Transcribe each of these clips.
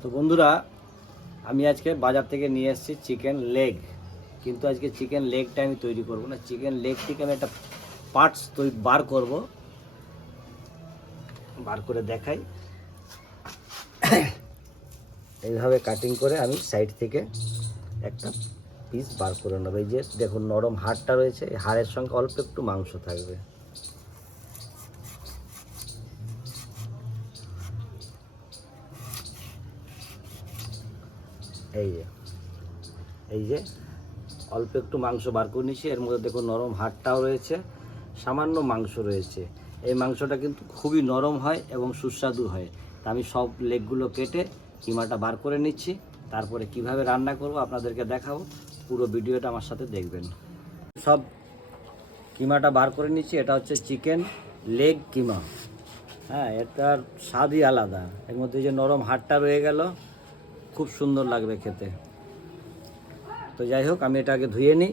তো বন্ধুরা, আমি আজকে বাজার থেকে নিয়ে এসেছি চিকেন লেগ। কিন্তু আজকে চিকেন লেগটা আমি তৈরি করব না, চিকেন লেগ থেকে আমি একটা পার্টস বার করব, বার করে দেখাই। এইভাবে কাটিং করে আমি সাইড থেকে একটা পিস বার করে নেব। এই যে দেখুন, নরম হাড়টা রয়েছে, এই হাড়ের সঙ্গে অল্প একটু মাংস থাকবে। এই যে অল্প একটু মাংস বার করে নিয়েছি। এর মধ্যে দেখুন নরম হাড়টাও রয়েছে, সামান্য মাংস রয়েছে। এই মাংসটা কিন্তু খুবই নরম হয় এবং সুস্বাদু হয়। তা আমি সব লেগগুলো কেটে কিমাটা বার করে নিচ্ছি, তারপরে কিভাবে রান্না করব আপনাদেরকে দেখাবো। পুরো ভিডিওটা আমার সাথে দেখবেন। সব কিমাটা বার করে নিচ্ছি। এটা হচ্ছে চিকেন লেগ কিমা। হ্যাঁ, এটার স্বাদই আলাদা। এর মধ্যে যে নরম হাড়টা রয়ে গেল, খুব সুন্দর লাগবে খেতে। তো যাই হোক, আমি এটা আগে ধুয়ে নিই।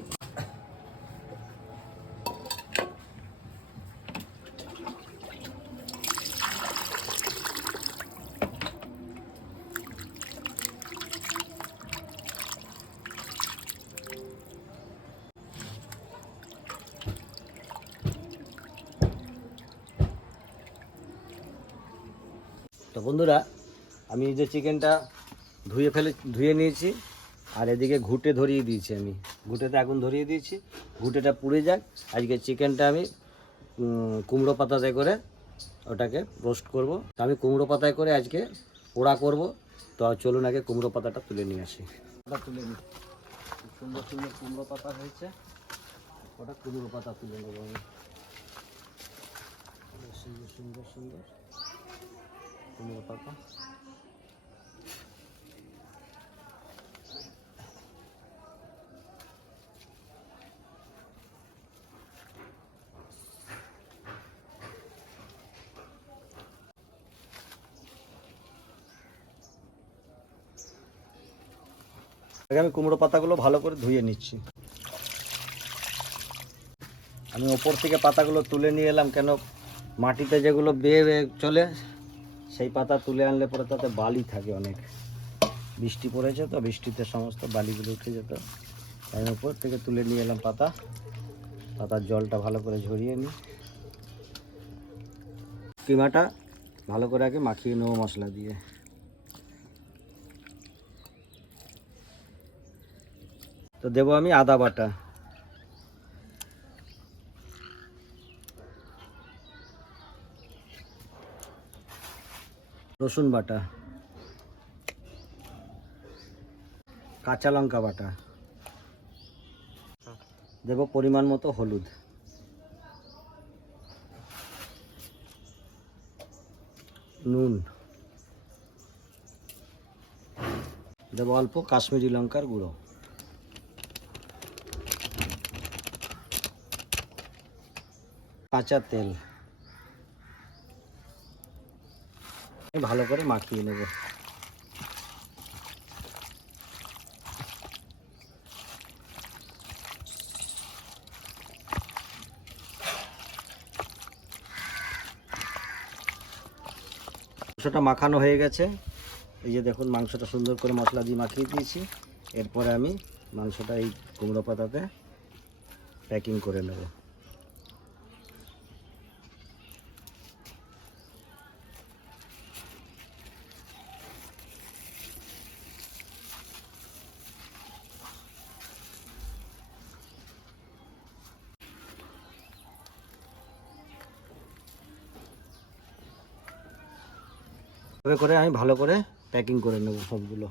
তো বন্ধুরা, আমি যে চিকেনটা ধুয়ে নিয়েছি, আর এদিকে ঘুঁটে ধরিয়ে দিয়েছি। আমি ঘুঁটেতে আগুন ধরিয়ে দিয়েছি, ঘুঁটেটা পুড়ে যাক। আজকে চিকেনটা আমি কুমড়ো পাতাতে করে ওটাকে রোস্ট করব। তো আমি কুমড়ো পাতায় করে আজকে পোড়া করব। তো চলুন আগে কুমড়ো পাতাটা তুলে নিয়ে আসি। ওটা তুলে নিই, সুন্দর সুন্দর কুমড়ো পাতা হয়েছে, ওটা কুমড়ো পাতা তুলে নেবো আমি। সুন্দর সুন্দর সুন্দর কুমড়ো পাতা। আমি কুমড়ো পাতাগুলো ভালো করে ধুয়ে নিচ্ছি। আমি ওপর থেকে পাতাগুলো তুলে নিয়ে এলাম, কেন মাটিতে যেগুলো বেয়ে বেয়ে চলে, সেই পাতা তুলে আনলে পরে তাতে বালি থাকে অনেক। বৃষ্টি পড়েছে তো, বৃষ্টিতে সমস্ত বালিগুলো উঠে যেত। আমি ওপর থেকে তুলে নিয়ে এলাম পাতার জলটা ভালো করে ঝরিয়ে নিই। কিমাটা ভালো করে আগে মাখিয়ে নেবো মশলা দিয়ে। তো দেবো আমি আদা বাটা, রসুন বাটা, কাঁচা লঙ্কা বাটা, দেব পরিমাণ মতো হলুদ, নুন, দেব অল্প কাশ্মীরি লঙ্কার গুঁড়ো, কাঁচা তেল। ভালো করে মাখিয়ে নেব। মাংসটা মাখানো হয়ে গেছে। এই যে দেখুন, মাংসটা সুন্দর করে মশলা দিয়ে মাখিয়ে দিয়েছি। এরপরে আমি মাংসটা এই কুমড়ো পাতাতে প্যাকিং করে নেব। এভাবে করে আমি ভালো করে প্যাকিং করে নেব সবগুলো।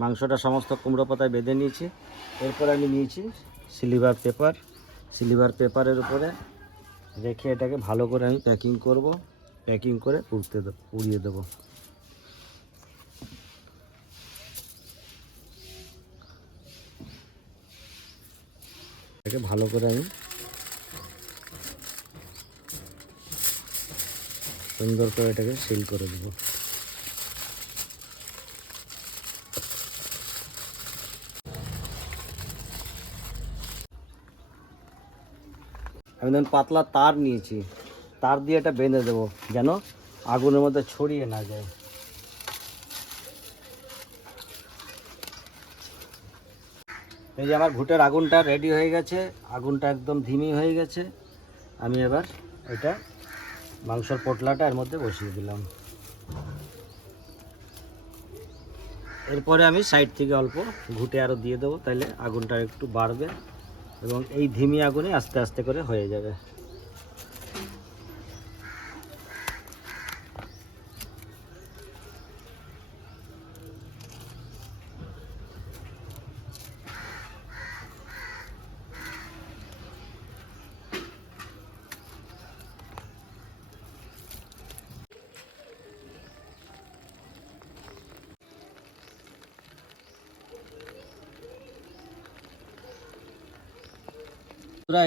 মাংসটা সমস্ত কুমড়ো পাতায় বেঁধে নিয়েছি। এরপর আমি নিয়েছি সিলিভার পেপারের উপরে রেখে এটাকে ভালো করে আমি প্যাকিং করব। প্যাকিং করে পুড়িয়ে দেবো। এটাকে ভালো করে আমি সুন্দর করে এটাকে সিল করে দেবো। আমি ধরুন পাতলা তার নিয়েছি, তার দিয়ে এটা বেঁধে দেবো যেন আগুনের মধ্যে ছড়িয়ে না যায়। এই যে আমার ঘুঁটের আগুনটা রেডি হয়ে গেছে, আগুনটা একদম ধিমি হয়ে গেছে। আমি এবার এটা মাংসের পোটলাটা এর মধ্যে বসিয়ে দিলাম। এরপরে আমি সাইড থেকে অল্প ঘুঁটে আরও দিয়ে দেবো, তাহলে আগুনটা একটু বাড়বে এবং এই ধিমি আগুনে আস্তে আস্তে করে হয়ে যাবে।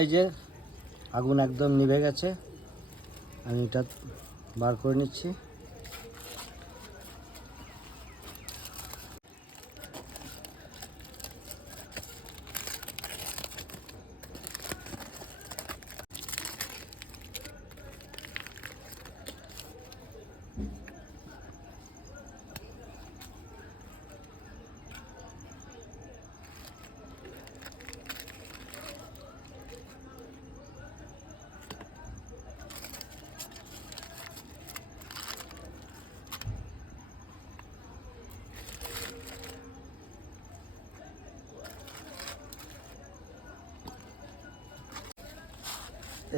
এই যে আগুন একদম নিভে গেছে, আমি এটা বার করে নিচ্ছি।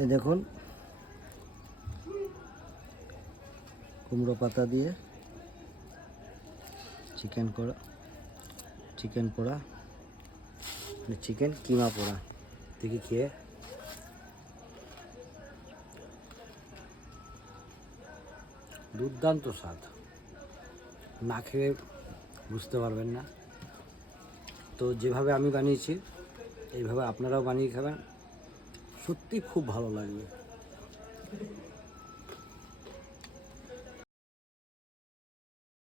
এই দেখুন কুমড়ো পাতা দিয়ে চিকেন পোড়া, চিকেন কিমা পোড়া দেখি খেয়ে। দুর্দান্ত স্বাদ, না খেয়ে বুঝতে পারবেন না। তো যেভাবে আমি বানিয়েছি এইভাবে আপনারাও বানিয়ে খাবেন, সত্যি খুব ভালো লাগবে।